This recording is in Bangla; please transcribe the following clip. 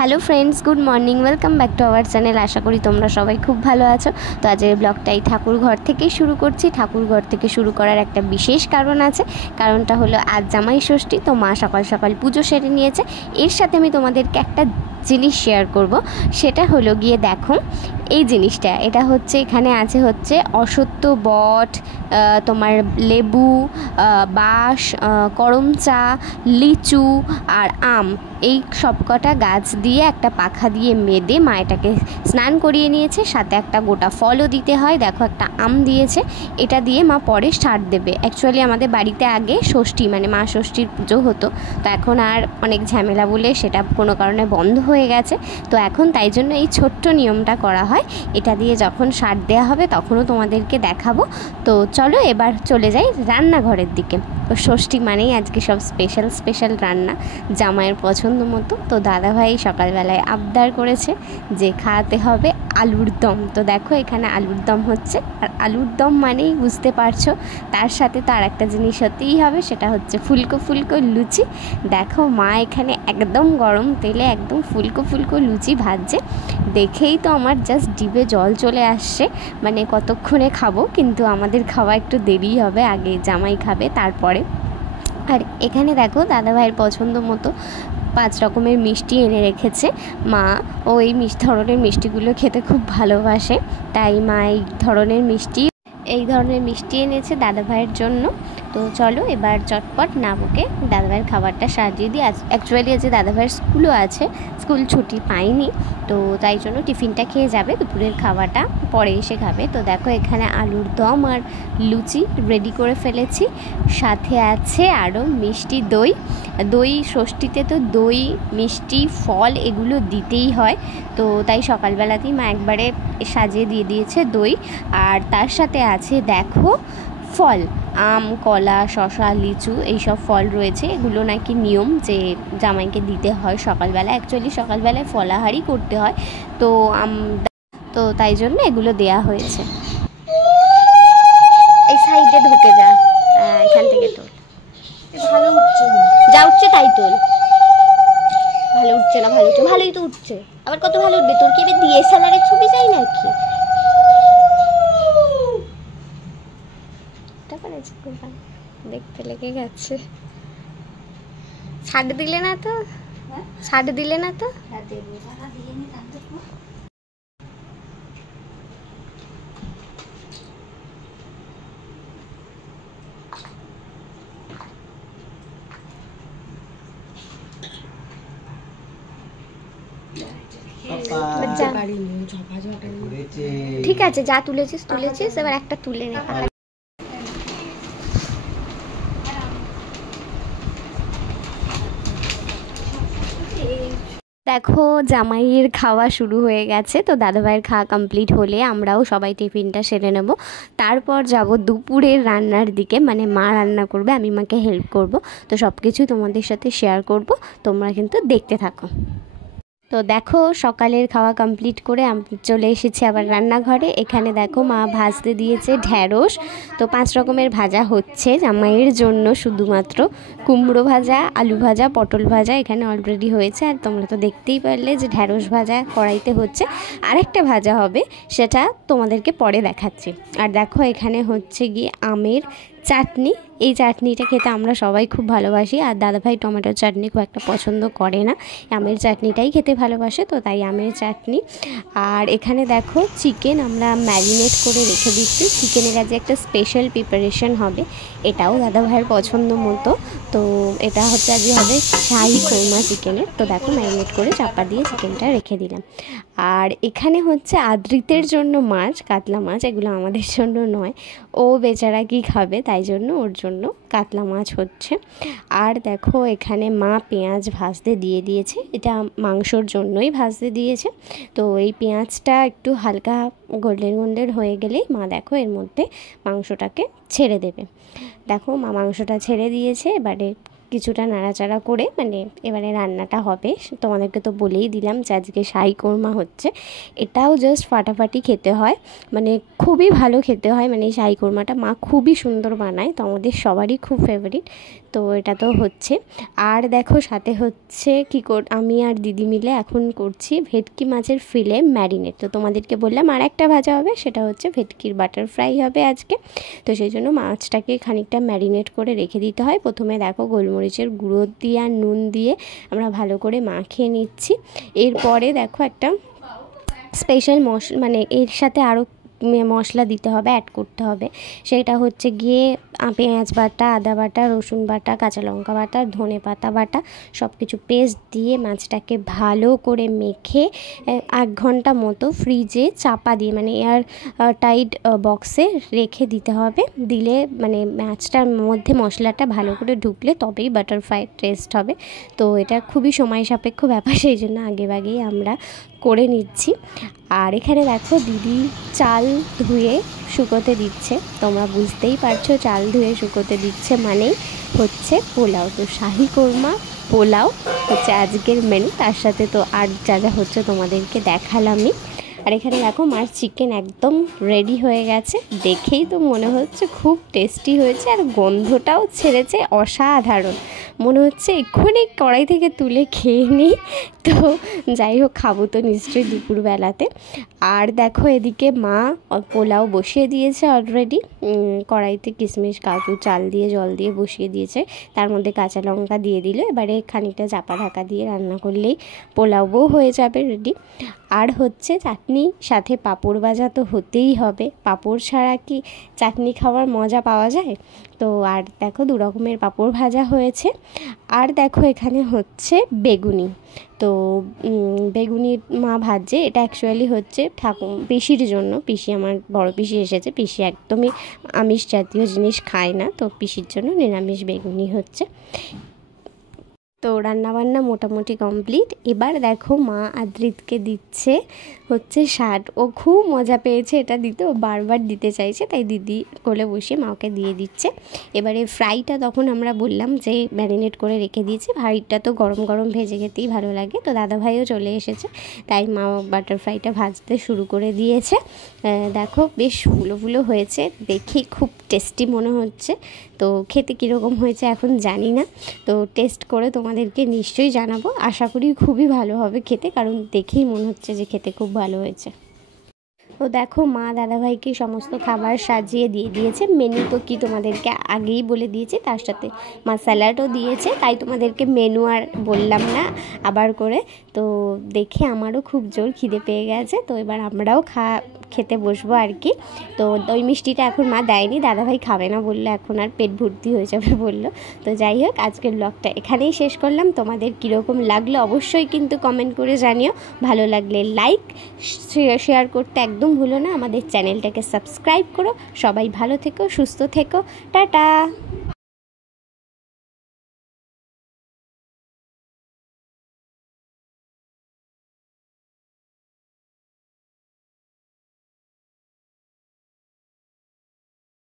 Hello friends, good morning. Welcome back to our channel. আশা করি তোমরা সবাই খুব ভালো আছো। তো আজকের ব্লগটাই ঠাকুর ঘর থেকেই শুরু করছি। ঠাকুর ঘর থেকে শুরু করার একটা বিশেষ কারণ আছে। কারণটা হলো আজ জামাই ষষ্ঠী। তো মা সকাল সকাল পুজো সেরে নিয়েছে। এর সাথে আমি তোমাদেরকে একটা জিনিস শেয়ার করব। সেটা হলো গিয়ে দেখো এই জিনিসটা, এটা হচ্ছে এখানে আছে হচ্ছে অশ্বত্থ বট, তোমার লেবু, বাঁশ, করমচা, লিচু আর আম, এই সবকটা গাছ দিয়ে একটা পাখা দিয়ে বেঁধে মা এটাকে স্নান করিয়ে নিয়েছে। সাথে একটা গোটা ফলও দিতে হয়। দেখো একটা আম দিয়েছে। এটা দিয়ে মা পরে সার দেবে। অ্যাকচুয়ালি আমাদের বাড়িতে আগে ষষ্ঠী মানে মা ষষ্ঠীর পুজো হতো, তো এখন আর অনেক ঝামেলা বলে সেটা কোনো কারণে বন্ধ হয়ে গেছে। তো এখন তাই জন্য এই ছোট্ট নিয়মটা করা হয়। এটা দিয়ে যখন সার দেওয়া হবে তখনও তোমাদেরকে দেখাবো। তো চলো এবার চলে যাই রান্নাঘরের দিকে। তো ষষ্ঠী মানেই আজকে সব স্পেশাল স্পেশাল রান্না জামাইয়ের পছন্দ মতো। তো দাদাভাই সকালবেলায় আবদার করেছে যে খাওয়াতে হবে আলুর দম। তো দেখো এখানে আলুর দম হচ্ছে, আর আলুর দম মানেই বুঝতে পারছো তার সাথে তো আর একটা জিনিস হতেই হবে, সেটা হচ্ছে ফুলকো ফুলকো লুচি। দেখো মা এখানে একদম গরম তেলে একদম ফুলকো ফুলকো লুচি ভাজছে। দেখেই তো আমার জাস্ট জিভে জল চলে আসছে। মানে কতক্ষণে খাবো, কিন্তু আমাদের খাওয়া একটু দেরি হবে, আগে জামাই খাবে তারপরে। আর এখানে দেখো দাদাভাইয়ের পছন্দ মতো 5 রকমের মিষ্টি এনে রেখেছে মা। ও এই ধরনের মিষ্টিগুলো খেতে খুব ভালোবাসে, তাই মা এই ধরনের মিষ্টি এনেছে দাদাভাইয়ের জন্য। তো চলো এবার চটপট না বকে দাদাভাইয়ের খাবারটা সাজিয়ে দিই। অ্যাকচুয়ালি আজকে দাদাভাইয়ের স্কুলও আছে, স্কুল ছুটি পাইনি, তো তাই জন্য টিফিনটা খেয়ে যাবে, দুপুরের খাওয়াটা পরে এসে খাবে। তো দেখো এখানে আলুর দম আর লুচি রেডি করে ফেলেছি। সাথে আছে আরও মিষ্টি দই। দই ষষ্ঠীতে তো দই, মিষ্টি, ফল এগুলো দিতেই হয়। তো তাই সকালবেলাতেই মা একবারে সাজিয়ে দিয়ে দিয়েছে দই। আর তার সাথে আছে দেখো ফল, আম, কলা, শশা, লিচু, এইসব ফল রয়েছে। এগুলো নাকি নিয়ম যে জামাইকে দিতে হয় সকালবেলা। অ্যাকচুয়ালি সকালবেলায় ফলাহারই করতে হয়, তো তো তাই জন্য এগুলো দেয়া হয়েছে। এই সাইডে ঢুকে যা, এখান থেকে তোল। ভালো উঠছে যা উঠছে তাই তোল। ভালো উঠছে না, ভালো উঠছে, ভালোই তো উঠছে। আবার কত ভালো উঠবে? তোর কি এবার ডিএসএলআরের ছবি চাই নাকি? দেখতে লেগে গেছে। ছাড় দিলে না তো, ছাড় দিলে না তো। ঠিক আছে, যা তুলেছিস তুলেছিস, এবার একটা তুলে নে। দেখো জামাইয়ের খাওয়া শুরু হয়ে গেছে। তো দাদাভাইয়ের খাওয়া কমপ্লিট হলে আমরাও সবাই টিফিনটা সেরে নেব। তারপর যাব দুপুরের রান্নার দিকে, মানে মা রান্না করবে, আমি মাকে হেল্প করব। তো সব কিছু তোমাদের সাথে শেয়ার করব, তোমরা কিন্তু দেখতে থাকো। তো দেখো সকালের খাওয়া কমপ্লিট করে আমি চলে এসেছি আবার রান্নাঘরে। এখানে দেখো মা ভাজতে দিয়েছে ঢ্যাঁড়স। তো 5 রকমের ভাজা হচ্ছে জামাইয়ের জন্য, শুধুমাত্র কুমড়ো ভাজা, আলু ভাজা, পটল ভাজা এখানে অলরেডি হয়েছে। আর তোমরা তো দেখতেই পারলে যে ঢ্যাঁড়স ভাজা কড়াইতে হচ্ছে। আরেকটা ভাজা হবে, সেটা তোমাদেরকে পরে দেখাচ্ছি। আর দেখো এখানে হচ্ছে গিয়ে আমের চাটনি। এই চাটনিটা খেতে আমরা সবাই খুব ভালোবাসি, আর দাদাভাই টমেটোর চাটনি খুব একটা পছন্দ করে না, আমের চাটনিটাই খেতে ভালোবাসে, তো তাই আমের চাটনি। আর এখানে দেখো চিকেন আমরা ম্যারিনেট করে রেখে দিচ্ছি। চিকেনের কাছে একটা স্পেশাল প্রিপারেশন হবে, এটাও দাদাভাইয়ের পছন্দ মতো। তো এটা হচ্ছে আজকে হবে শাহি কৌমা চিকেনের। তো দেখো ম্যারিনেট করে চাপা দিয়ে চিকেনটা রেখে দিলাম। আর এখানে হচ্ছে আদ্রিতের জন্য মাছ, কাতলা মাছ, এগুলো আমাদের জন্য নয়, ও বেচারা কি খাবে, তাই জন্য ওর জন্য কাতলা মাছ হচ্ছে। আর দেখো এখানে মা পেঁয়াজ ভাজতে দিয়ে দিয়েছে, এটা মাংসর জন্যই ভাজতে দিয়েছে। তো এই পেঁয়াজটা একটু হালকা গোল্ডেন গোল্ডেন হয়ে গেলেই মা দেখো এর মধ্যে মাংসটাকে ছেড়ে দেবে। দেখো মা মাংসটা ছেড়ে দিয়েছে, এবারে কিছুটা নাড়াচাড়া করে মানে এবারে রান্নাটা হবে। তোমাদেরকে তো বলেই দিলাম যে আজকে শাহী কোরমা হচ্ছে। এটাও জাস্ট ফাটাফাটি খেতে হয়, মানে খুবই ভালো খেতে হয়। মানে এই শাহী কোরমাটা মা খুবই সুন্দর বানায়, তো আমাদের সবারই খুব ফেভারিট। তো এটা তো হচ্ছে। আর দেখো সাথে হচ্ছে আমি আর দিদি মিলে এখন করছি ভেটকি মাছের ফিলে ম্যারিনেট। তো তোমাদেরকে বললাম আর একটা ভাজা হবে, সেটা হচ্ছে ভেটকির বাটার ফ্রাই হবে আজকে। তো সেই জন্য মাছটাকে খানিকটা ম্যারিনেট করে রেখে দিতে হয়। প্রথমে দেখো গোলমরিচের গুঁড়ো দিয়ে আর নুন দিয়ে আমরা ভালো করে মাখিয়ে নিচ্ছি। এরপরে দেখো একটা স্পেশাল মানে এর সাথে আরও মশলা দিতে হবে, অ্যাড করতে হবে। সেটা হচ্ছে গিয়ে পেঁয়াজ বাটা, আদা বাটা, রসুন বাটা, কাঁচা লঙ্কা বাটা, ধনে পাতা বাটা সব কিছু পেস্ট দিয়ে মাছটাকে ভালো করে মেখে 1 ঘন্টা মতো ফ্রিজে চাপা দিয়ে মানে এয়ার টাইট বক্সে রেখে দিতে হবে। দিলে মানে মাছটার মধ্যে মশলাটা ভালো করে ঢুকলে তবেই বাটারফ্লাই টেস্ট হবে। তো এটা খুবই সময় সাপেক্ষ ব্যাপার, সেই জন্য আগেভাগেই আমরা করে নিচ্ছি। আর এখানে দেখো দিদি চাল ধুয়ে শুকোতে দিচ্ছে। তোমরা বুঝতেই পারছো চাল ধুয়ে শুকোতে দিচ্ছে মানেই হচ্ছে পোলাও। তো শাহী কোরমা পোলাও হচ্ছে আজকের মেনু। তার সাথে তো আর যা যা হচ্ছে তোমাদেরকে দেখালামই। আর এখানে দেখো মার চিকেন একদম রেডি হয়ে গেছে, দেখেই তো মনে হচ্ছে খুব টেস্টি হয়েছে। আর গন্ধটাও ছেড়েছে অসাধারণ, মনে হচ্ছে এক্ষুনি কড়াই থেকে তুলে খেয়ে নিই। তো যাই হোক, খাবো তো নিশ্চয়ই দুপুরবেলাতে। আর দেখো এদিকে মা পোলাও বসিয়ে দিয়েছে অলরেডি, কড়াইতে কিশমিশ কাজু চাল দিয়ে জল দিয়ে বসিয়ে দিয়েছে, তার মধ্যে কাঁচা লঙ্কা দিয়ে দিল। এবারে খানিকটা চাপা ঢাকা দিয়ে রান্না করলেই পোলাও হয়ে যাবে রেডি। আর হচ্ছে চাটনি, সাথে পাঁপড় ভাজা তো হতেই হবে, পাঁপড় ছাড়া কি চাটনি খাওয়ার মজা পাওয়া যায়? তো আর দেখো 2 রকমের পাঁপড় ভাজা হয়েছে। আর দেখো এখানে হচ্ছে বেগুনি। তো বেগুনি মা ভাজছে, এটা অ্যাকচুয়ালি হচ্ছে পিসির জন্য। পিসি আমার বড় পিসি এসেছে, পিসি একদমই আমিষ জাতীয় জিনিস খায় না, তো পিসির জন্য নিরামিষ বেগুনি হচ্ছে। তো রান্নাবান্না মোটামুটি কমপ্লিট। এবার দেখো মা আদ্রিতকে দিচ্ছে হচ্ছে শাক। ও খুব মজা পেয়েছে এটা দিতে, ও বারবার দিতে চাইছে, তাই দিদি কোলে বসে মাকে দিয়ে দিচ্ছে। এবারে ফ্রাইটা তখন আমরা বললাম যে ম্যারিনেট করে রেখে দিয়েছি, ভাইটা তো গরম গরম ভেজে খেতেই ভালো লাগে। তো দাদাভাইও চলে এসেছে, তাই মা বাটার ফ্রাইটা ভাজতে শুরু করে দিয়েছে। দেখো বেশ ফুলো ফুলো হয়েছে, দেখি খুব টেস্টি মনে হচ্ছে। তো খেতে কীরকম হয়েছে এখন জানি না, তো টেস্ট করে তোমাদেরকে নিশ্চয়ই জানাবো। আশা করি খুবই ভালো হবে খেতে, কারণ দেখেই মনে হচ্ছে যে খেতে খুব ভালো হয়েছে। তো দেখো মা দাদাভাইকে সমস্ত খাবার সাজিয়ে দিয়ে দিয়েছে। মেনু তো কি তোমাদেরকে আগেই বলে দিয়েছি, তার সাথে মা স্যালাডও দিয়েছে, তাই তোমাদেরকে মেনু আর বললাম না আবার করে। তো দেখে আমারও খুব জোর খিদে পেয়ে গেছে, তো এবার আমরাও খেতে বসবো আর কি। তো দই মিষ্টিটা এখন মা দেয়নি, দাদাভাই খাবে না বললো, এখন আর পেট ভর্তি হয়ে যাবে বললো। তো যাই হোক, আজকের ব্লগটা এখানেই শেষ করলাম। তোমাদের কীরকম লাগলো অবশ্যই কিন্তু কমেন্ট করে জানিও। ভালো লাগলে লাইক শেয়ার করতে একদম ভুলো না। আমাদের চ্যানেলটাকে সাবস্ক্রাইব করো। সবাই ভালো থেকো, সুস্থ থেকো, টাটা।